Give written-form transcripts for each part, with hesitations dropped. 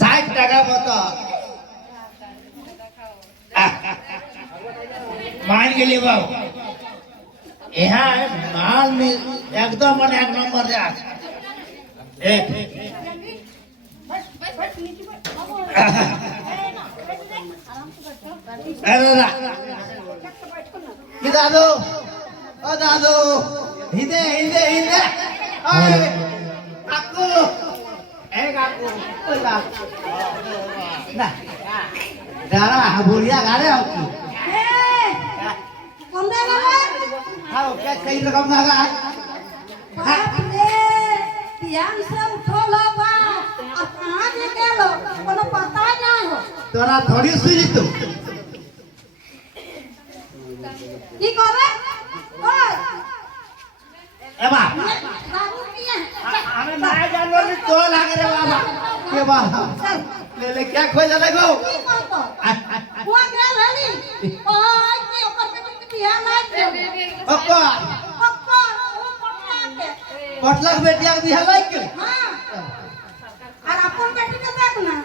60 টাকা মতো मान गेली भाऊ ह्या माल मी एकदम आणि एक नंबर द्या एक की दादू ओ दादू हिंदे हिंदे हिंदे काकू ए काकू ओला ना जरा बोलिया गारे हो की कोणता बाबा हां क्या काही रकम लागा बाप रे ध्यान से उठो बा अब कहां जे गेलो कोनो पता नहीं हो तोरा थोड़ी सुई तू की करे ओए ए बा बाबू पिया हमें माय जानवर में तो लाग रे बाबा के बा ले क्या खोज लगो की करतो हुआ गेल हनी ओए के ऊपर पे पिया लाग गयो ओको पक्का वो पक्का के पटलक बेटिया बिहा लाग के हां और अपन बेटी के देख ना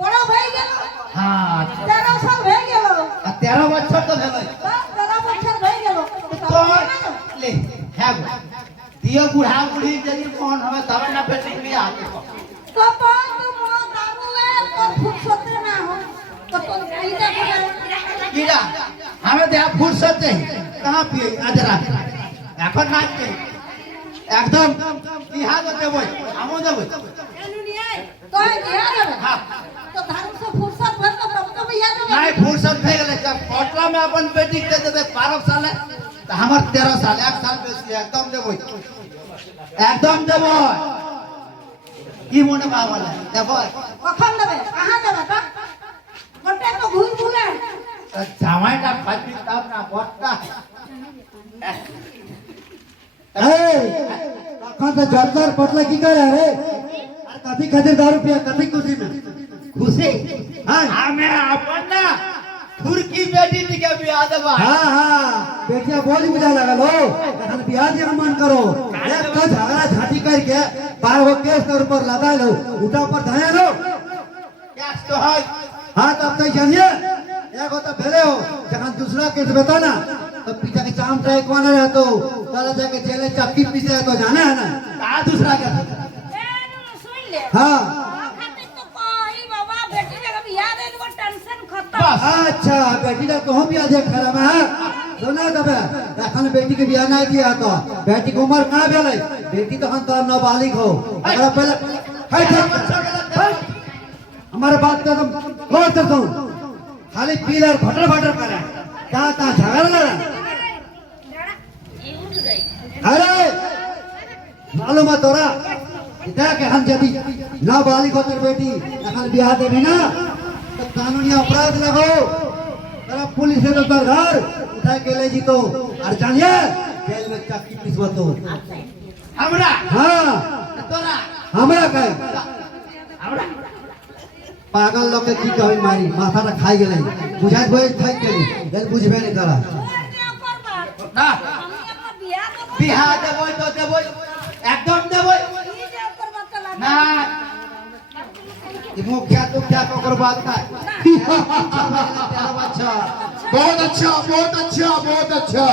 बड़ा भई गेलो हां 13 साल भई गेलो 13 बच्चा तो भेलै 13 बच्चा भई गेलो तो ले है दियो बुढ़ा बुढ़ी जदी कौन हमें तब ना बेटी बिहा तो पान तो मो दारू है पर फुर्सत ना हो तो कहीं जा कीड़ा हमें दे फुर्सत नहीं कहां पिए अजरा এখন নাচতে একদম বিহা দেব আমো দেব तो बिया देबे हां तो दारू से फुर्सत भर तो बिया देबे नहीं फुर्सत भे गेले जब पटला में अपन बेटी के दे 12 साल तो हमर 13 साल एक साल बेसी एकदम देब एकदम देब की मोने बावला देब कखन देबे कहां देबे तो गोटे तो घुल घुले জামাইটা ফাটি তাও না বটটা এই কখন তো জর্দার পটলা কি করে রে আর কতি খাतिर दारू पिया कति खुशी में खुशी हां हमें अपन ना खुरकी बेटी के बियाह देबा हां हां बेटिया बोझ बुझा लगल हो এখন बियाह जे मन करो एक तो झगड़ा झाटी करके 12 केस कर ऊपर लगा लो उठा ऊपर धाया लो क्या तो है हां तब तो जानिए एक होता भेले हो जखन दूसरा केस बता ना तो पीछा के चाम ट्रैक वाला रह तो साला जाके जेल चक्की पीछे तो जाने है ना का दूसरा का सुन ले हां खातिर तो कोई बाबा बेटी के बिया दे दो टेंशन खत्म अच्छा बेटी का कहूं भी आज खराब है सुना तब এখন बेटी के बियाह नहीं किया तो बेटी की उम्र कहां भेलै बेटी तो हम तो नाबालिग हो अगर पहले है हमारे बात का तुम गौर से सुन खाली पीलर भटर भटर करे का झगड़ा लड़ा अरे मालूम है तोरा इतना के हम जब नाबालिग होकर बेटी এখন बियाह देबी ना तो कानूनी अपराध लगो तेरा पुलिस से तो घर उठा के ले जी तो और जानिए जेल में चक्की पिसवा तो हमरा हां तोरा हमरा कहे हमरा पागल लोग के की कहई मारी माथा ता खाई गेलै बुझात होय खाई गेलै गल बुझबे नहीं करा ना हम अपन बिया दे बियाह देबो तो देबो एकदम देबो ई जे ओकर बात चला ना इमो क्या तो क्या ओकर बात का तेरा बच्चा बहुत अच्छा बहुत अच्छा बहुत अच्छा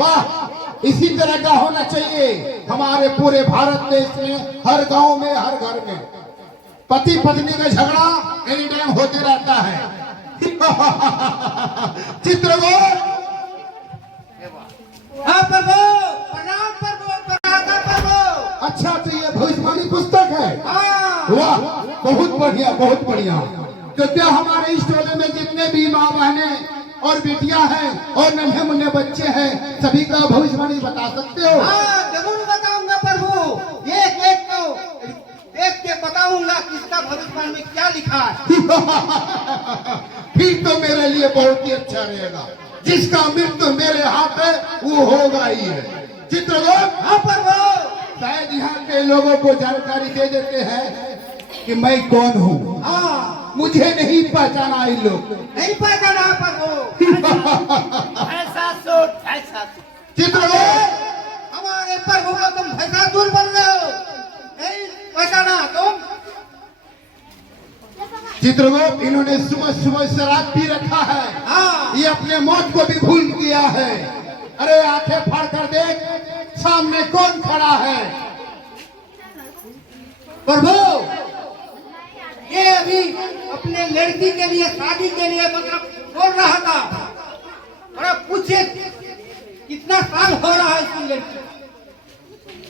वाह इसी तरह का होना चाहिए हमारे पूरे भारत देश में हर गांव में हर घर में पति पत्नी का झगड़ा एनी टाइम होते रहता है चित्रगुप्त हां प्रभु प्रणाम प्रभु प्रभु अच्छा तो ये भविष्यवाणी पुस्तक है हां वाह बहुत बढ़िया बहुत बढ़िया तो क्या हमारे इस टोले में जितने भी माँ बहने और बेटियां हैं और नन्हे मुन्ने बच्चे हैं सभी का भविष्यवाणी बता सकते हो हां जरूर बताऊंगा प्रभु एक एक को देख के बताऊंगा किसका भविष्यवाणी में क्या लिखा है फिर तो मेरे लिए बहुत ही अच्छा रहेगा जिसका मृत्यु मेरे हाथ है वो होगा ही है चित्रगुप्त हां प्रभु शायद यहाँ के लोगों को जानकारी दे देते हैं कि मैं कौन हूँ हां मुझे नहीं पहचाना इन लोग नहीं पहचाना प्रभु ऐसा सोच चित्रगुप्त हमारे प्रभु को तुम भैंसासुर बन रहे हो नहीं पहचाना तुम चित्रगुप्त, इन्होंने सुबह सुबह शराब पी रखा है। हाँ। ये अपने मौत को भी भूल गया है। अरे आंखें फाड़ कर देख, सामने कौन खड़ा है? प्रभु, ये अभी अपने लड़की के लिए शादी के लिए मतलब बोल रहा था। अरे पूछे कितना साल हो रहा है इसकी लड़की?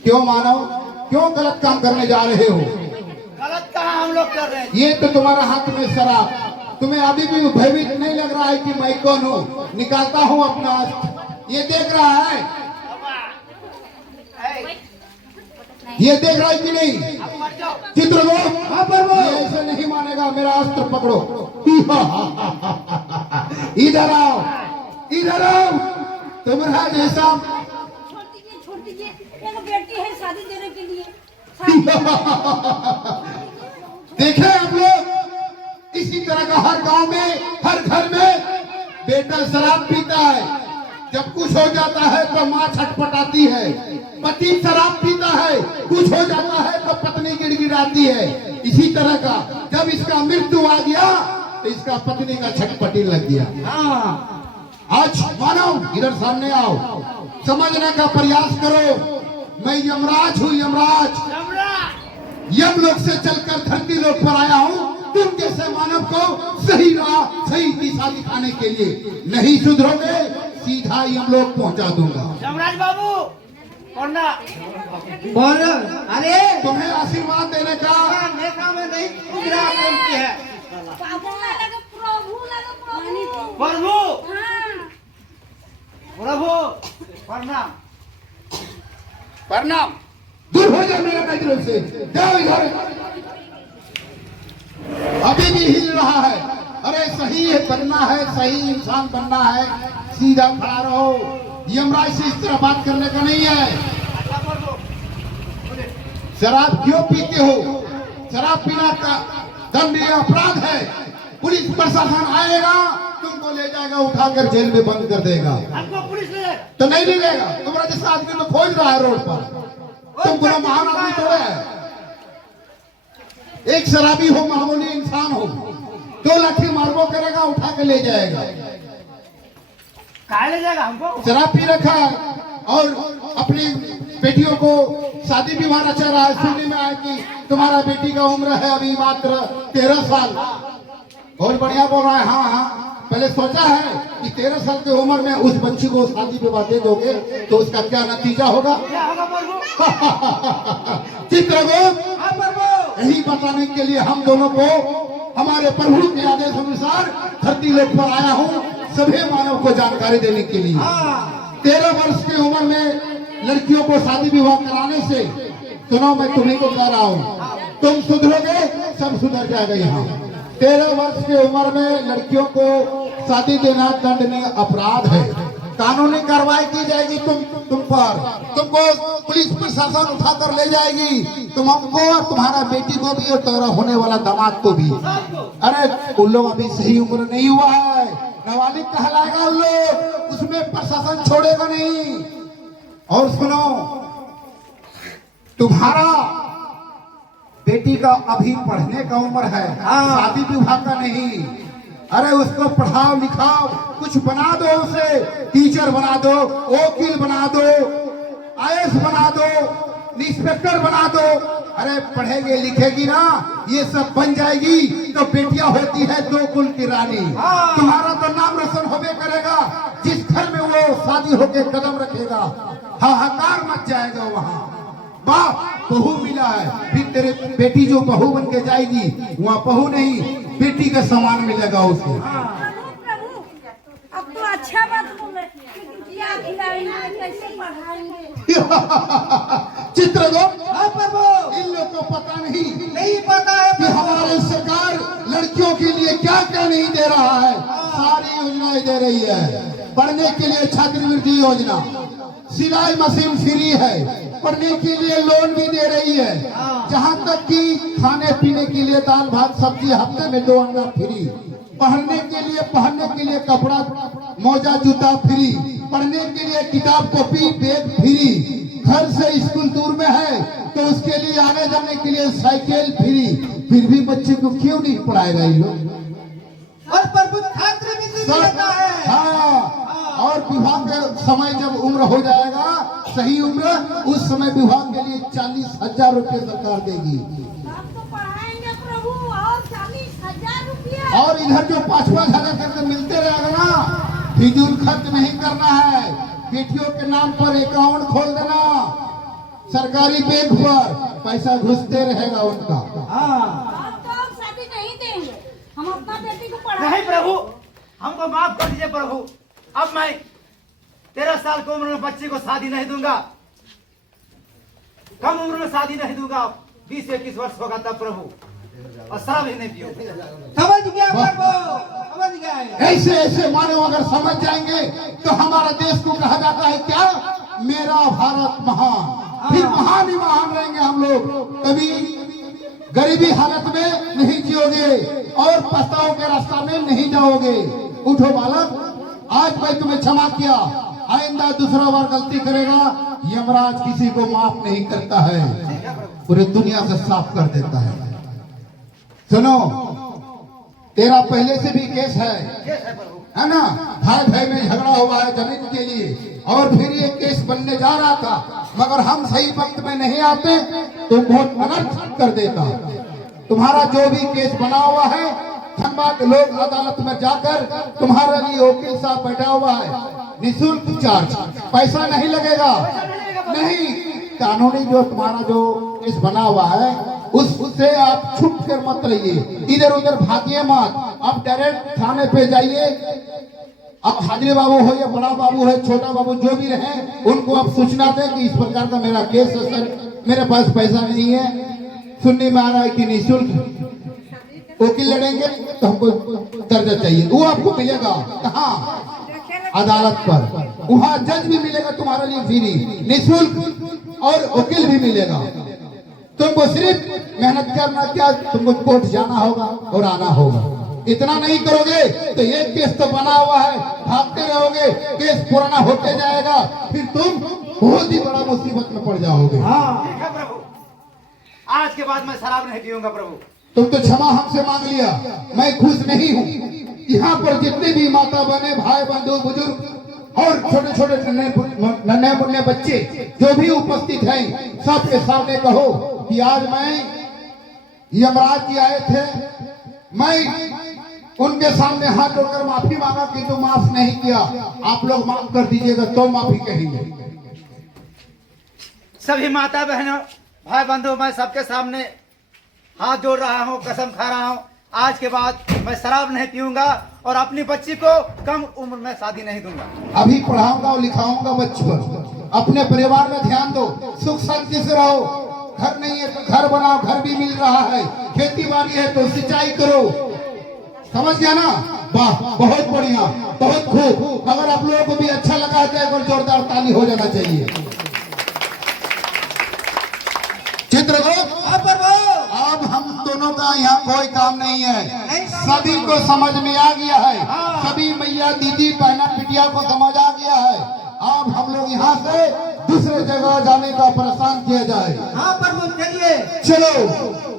क्यों मानव, क्यों गलत काम करने जा रहे हो? गलत कहा हम लोग कर रहे हैं? ये तो तुम्हारा हाथ में शराब, तुम्हें अभी भी भयभीत नहीं लग रहा है कि मैं कौन हूँ? निकालता हूँ अपना अस्त्र। ये देख रहा है, ये देख रहा है कि नहीं? चित्रगुप्त, हाँ प्रभु। ये ऐसे नहीं मानेगा, मेरा अस्त्र पकड़ो। इधर आओ, इधर आओ। तुम्हारा जैसा छोड़ दीजिए, एक बेटी है शादी देने के लिए। देखे आप लोग, इसी तरह का हर गांव में, हर घर में बेटा शराब पीता है। जब कुछ हो जाता है तो माँ छटपटाती है। पति शराब पीता है, कुछ हो जाता है तो पत्नी गिड़गिड़ाती है। इसी तरह का जब इसका मृत्यु आ गया तो इसका पत्नी का छटपटी लग गया। हाँ। आज मानव, इधर सामने आओ, समझने का प्रयास करो। मैं यमराज हूँ, यमराज। यम लोक से चलकर धरती लोक पर आया हूँ तुम जैसे मानव को सही राह, सही दिशा दिखाने के लिए। नहीं सुधरोगे, सीधा यम लोक पहुँचा दूंगा। यमराज बाबू, बोल। अरे तुम्हें आशीर्वाद देने का नेता में नहीं गुजरा कौन की है? बाबू लगे, प्रभु लगे, प्रभु। प्रभु, हाँ। प्रभु प्रणाम। प्रणाम। दूर हो जाओ मेरे नजरों से, जाओ इधर। अभी भी हिल रहा है। अरे सही है बनना है, सही इंसान बनना है, सीधा खड़ा रहो। यमराज से इस तरह बात करने का नहीं है। शराब क्यों पीते हो? शराब पीना का दंडनीय अपराध है। पुलिस प्रशासन आएगा, तुमको ले जाएगा, उठाकर जेल में बंद कर देगा। हमको पुलिस ले तो नहीं मिलेगा। तुम्हारा जैसा आदमी तो खोज रहा है रोड पर। तुम पूरा महान आदमी थोड़े है। एक शराबी हो, मामूली इंसान हो, 2 लाठी मारबो करेगा, उठा के ले जाएगा। कहा ले जाएगा हमको? शराब पी रखा है और अपनी बेटियों को शादी विवाह रचा रहा है। सुनने में आया कि तुम्हारा बेटी का उम्र है अभी मात्र 13 साल। बहुत बढ़िया बोल रहा है। हाँ हाँ, पहले सोचा है कि 13 साल की उम्र में उस बच्ची को शादी विवाह दे दोगे तो उसका क्या नतीजा होगा? क्या होगा प्रभु? चित्रगुप्त, हाँ प्रभु। यही बताने के लिए हम दोनों को हमारे प्रभु के आदेश अनुसार धरती लोक पर आया हूँ, सभी मानव को जानकारी देने के लिए। 13 वर्ष की उम्र में लड़कियों को शादी विवाह कराने से, सुनो मैं तुम्हें को कह रहा हूँ, तुम सुधरोगे, सब सुधर जाएगा यहाँ। 13 वर्ष की उम्र में लड़कियों को शादी देना दंडनीय अपराध है। कानूनी कार्रवाई की जाएगी तुम पर। तुमको पुलिस प्रशासन उठाकर ले जाएगी, तुम हमको और तुम्हारा बेटी को भी और तुम्हारा होने वाला दामाद को भी। अरे उन लोग अभी सही उम्र नहीं हुआ है, नाबालिग कहलाएगा उन लोग, उसमें प्रशासन छोड़ेगा नहीं। और सुनो, तुम्हारा बेटी का अभी पढ़ने का उम्र है, शादी विवाह का नहीं। अरे उसको पढ़ाओ लिखाओ, कुछ बना दो, उसे टीचर बना दो, वकील बना दो, आईएएस बना दो, इंस्पेक्टर बना दो। अरे पढ़ेगी लिखेगी ना, ये सब बन जाएगी तो बेटियां होती है 2 कुल की रानी। तुम्हारा तो नाम रोशन होवे करेगा। जिस घर में वो शादी होके कदम रखेगा, हाहाकार मच जाएगा वहाँ। बाप बहू मिला है, फिर तेरे बेटी जो बहू बन के जाएगी, वहाँ बहू नहीं बेटी का सामान मिलेगा उसे। प्रभु, अब तो अच्छा बात बोले, क्या खिलाएंगे, कैसे पढ़ाएंगे? चित्रगुप्त, हाँ प्रभु। इन लोग को पता नहीं पता है कि हमारी सरकार लड़कियों के लिए क्या क्या नहीं दे रहा है। सारी योजनाएं दे रही है। पढ़ने के लिए छात्रवृत्ति योजना, सिलाई मशीन फ्री है, पढ़ने के लिए लोन भी दे रही है, जहाँ तक कि खाने पीने के लिए दाल भात सब्जी हफ्ते में 2 अंडा फ्री, पढ़ने के लिए कपड़ा मोजा जूता फ्री, पढ़ने के लिए किताब कॉपी बैग फ्री, घर से स्कूल दूर में है तो उसके लिए आने जाने के लिए साइकिल फ्री, फिर भी बच्चे को क्यों नहीं पढ़ाएगा ये लोग? और प्रभु छात्रवृत्ति भी देता है। हाँ, और विवाह के समय जब उम्र हो जाएगा, सही उम्र, उस समय विवाह के लिए 40,000 रुपये सरकार देगी। आपको पढ़ाएंगे प्रभु और 40,000 रुपया। और इधर जो 5-5 हजार करके मिलते रहेगा ना, फिजूल खर्च नहीं करना है। बेटियों के नाम पर अकाउंट खोल देना, सरकारी बैंक पर पैसा घुसते रहेगा उनका। आप तो अब शादी नहीं देंगे, हम अपना बेटी को नहीं पढ़ाएंगे। प्रभु, हमको माफ कर दीजिए प्रभु। अब मैं 13 साल की उम्र में बच्चे को शादी नहीं दूंगा, कम उम्र में शादी नहीं दूंगा। 20-21 वर्ष होगा तब प्रभु, और शराब ही नहीं पियूंगा। समझ गया प्रभु, समझ गया। ऐसे ऐसे मानव अगर समझ जाएंगे तो हमारा देश को कहा जाता है क्या, मेरा भारत महान। फिर महान ही महान रहेंगे हम लोग। कभी गरीबी हालत में नहीं जियोगे और पछताओ के रास्ता में नहीं जाओगे। उठो बालक, आज मैं तुम्हें क्षमा किया, आइंदा दूसरा बार गलती करेगा, यमराज किसी को माफ नहीं करता है, पूरे दुनिया से साफ कर देता है। सुनो, तेरा पहले से भी केस है ना? भाई भाई में झगड़ा हुआ है जमीन के लिए, और फिर ये केस बनने जा रहा था, मगर हम सही वक्त में नहीं आते तो बहुत अनर्थ कर देता। तुम्हारा जो भी केस बना हुआ है, धनबाद लोग अदालत में जाकर तुम्हारे लिए वकील साहब बैठा हुआ है, निःशुल्क चार्ज, पैसा नहीं लगेगा। नहीं, कानूनी जो तुम्हारा जो केस बना हुआ है उससे आप छुप कर मत रहिए, इधर उधर भागिए मत। आप डायरेक्ट थाने पे जाइए। अब हाजिर बाबू हो या बड़ा बाबू है, छोटा बाबू जो भी रहे, उनको आप सूचना दें कि इस प्रकार का मेरा केस है सर, मेरे पास पैसा नहीं है, सुनने में आ रहा है कि निःशुल्क वकील लड़ेंगे तो हमको दर्जा चाहिए। वो आपको मिलेगा कहाँ? अदालत पर। वहाँ जज भी मिलेगा तुम्हारे लिए फ्री, निःशुल्क, और वकील भी मिलेगा। तुमको सिर्फ मेहनत करना, क्या तुमको कोर्ट जाना होगा और आना होगा। इतना नहीं करोगे तो ये केस तो बना हुआ है, भागते रहोगे, केस पुराना होते जाएगा, फिर तुम बहुत ही बड़ा मुसीबत में पड़ जाओगे। ठीक है प्रभु, आज के बाद मैं शराब नहीं पीऊंगा प्रभु। तुम तो क्षमा हमसे मांग लिया, मैं खुश नहीं हूँ। यहाँ पर जितने भी माता बहने, भाई बंधु बुजुर्ग और छोटे छोटे नन्हे मुन्ने बच्चे जो भी उपस्थित हैं, सबके सामने कहो कि आज मैं, यमराज जी आए थे, मैं उनके सामने हाथ जोड़कर माफी मांगा कि तो माफ नहीं किया, आप लोग माफ कर दीजिएगा तो माफी कहेंगे। सभी माता बहनों, भाई बंधु, मैं सबके सामने हाथ जोड़ रहा हूँ, कसम खा रहा हूँ, आज के बाद मैं शराब नहीं पीऊंगा और अपनी बच्ची को कम उम्र में शादी नहीं दूंगा। अभी पढ़ाऊंगा और लिखाऊंगा बच्ची पर। अपने परिवार में ध्यान दो, सुख शांति से रहो। घर नहीं है तो घर बनाओ, घर भी मिल रहा है। खेती बाड़ी है तो सिंचाई करो। समझ गया ना? वाह, बहुत बढ़िया, बहुत खूब। अगर आप लोगों को भी अच्छा लगा तो एक बार जोरदार ताली हो जाना चाहिए। चित्रगुप्त, अब हम दोनों का यहाँ कोई काम नहीं है, सभी को समझ में आ गया है, सभी मैया दीदी बहना पिटिया को समझ आ गया है। अब हम लोग यहाँ से दूसरे जगह जाने का प्रस्थान किया जाए। हाँ प्रभु, चलिए। चलो।